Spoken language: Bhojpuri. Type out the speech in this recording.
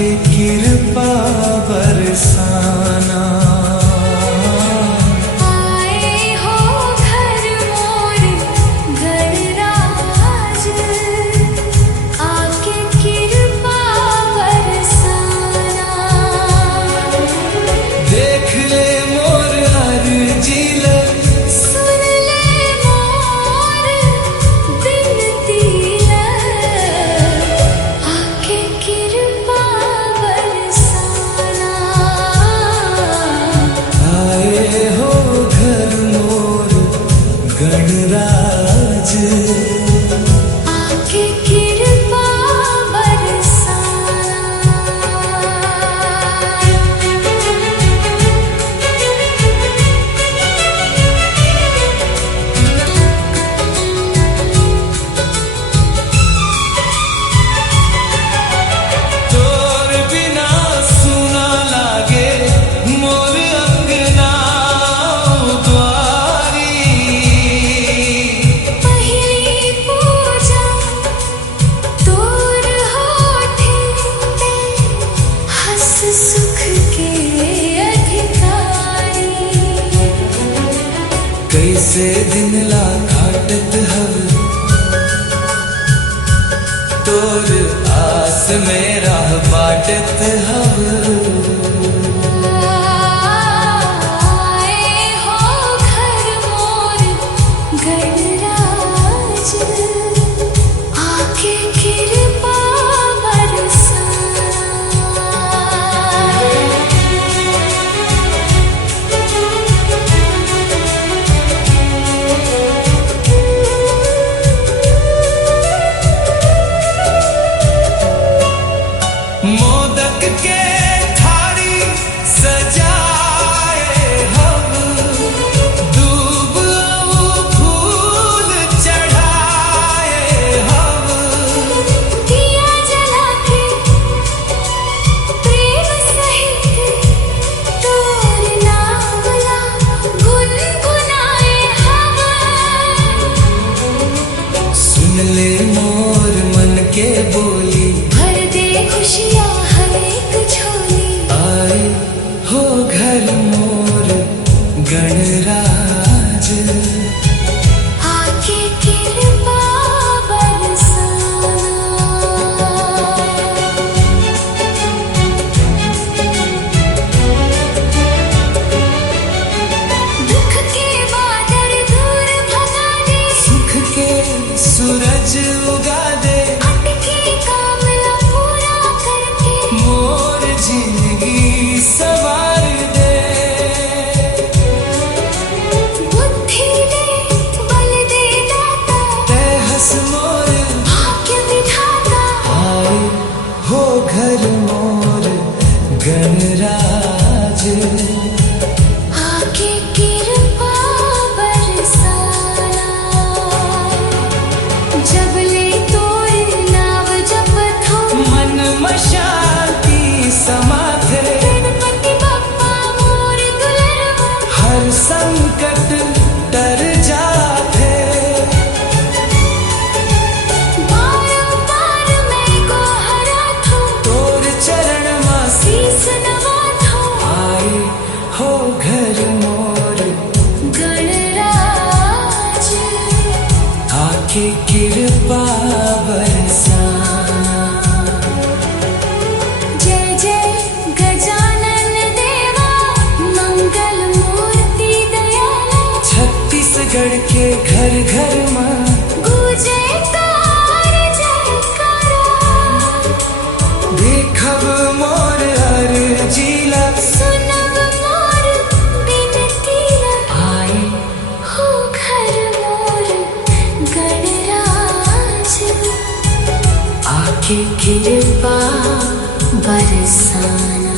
आके कृपा बरसाना। आए हो घर मोर गणराज, आके कृपा बरसाना। देख ले मोर अर्जी ले, सुन ले मोर बिनती ले, आके कृपा बरसाना। आए हो घर मोर गणराज, आके कृपा बरसाना। तोर बिना सुना लागे मोर अंगना द्वारी। पहली पूजा तोर होठे पे, हंस सुख के अधिकारी। कैसे दिन ला काटत हव तोर आस में राह बाटत हव। आए हो घर मोर गणराज, आके कृपा मोदक के थारी सजाए हम, दूब फूल चढ़ाए हम। दिया जला के प्रेम सहित तोर नावला गुनगुनाए हम। सुन ले मोर मन के बोली, भर दे खुशियाँ हर एक झोली। आए हो घर मोर गणराज, आके कृपा बरसाना। दुख के बादल दूर भगा दे, सुख के सूरज उगा दे। अटके कामना पूरा करके, मोर जिंदगी सवार दे। बुद्धि दे बल दे दाता, ते हंस मोर भाग्य विधाता। आए हो घर मोर गणराज, आके कृपा बरसाना। जब ले तोर नाव जपत हो, मन में शांति समाधे। गणपति बप्पा मोर दुलरवा, हर संकट डर जाते। बारंबार मैं को हरात हो, तोर चरण में शीस नवात हो। आए हो घर मोर गणराज, आके कृपा बरसाना। जय जय गजानन देवा, मंगल मूर्ति दयाला। छत्तीसगढ़ के घर घर में गूंजे कार जयकारा, देखब मोर अर्जीला। सुनब मोर बिनती ला। आए हो घर मोर गणराज, आके कृपा बरसाना।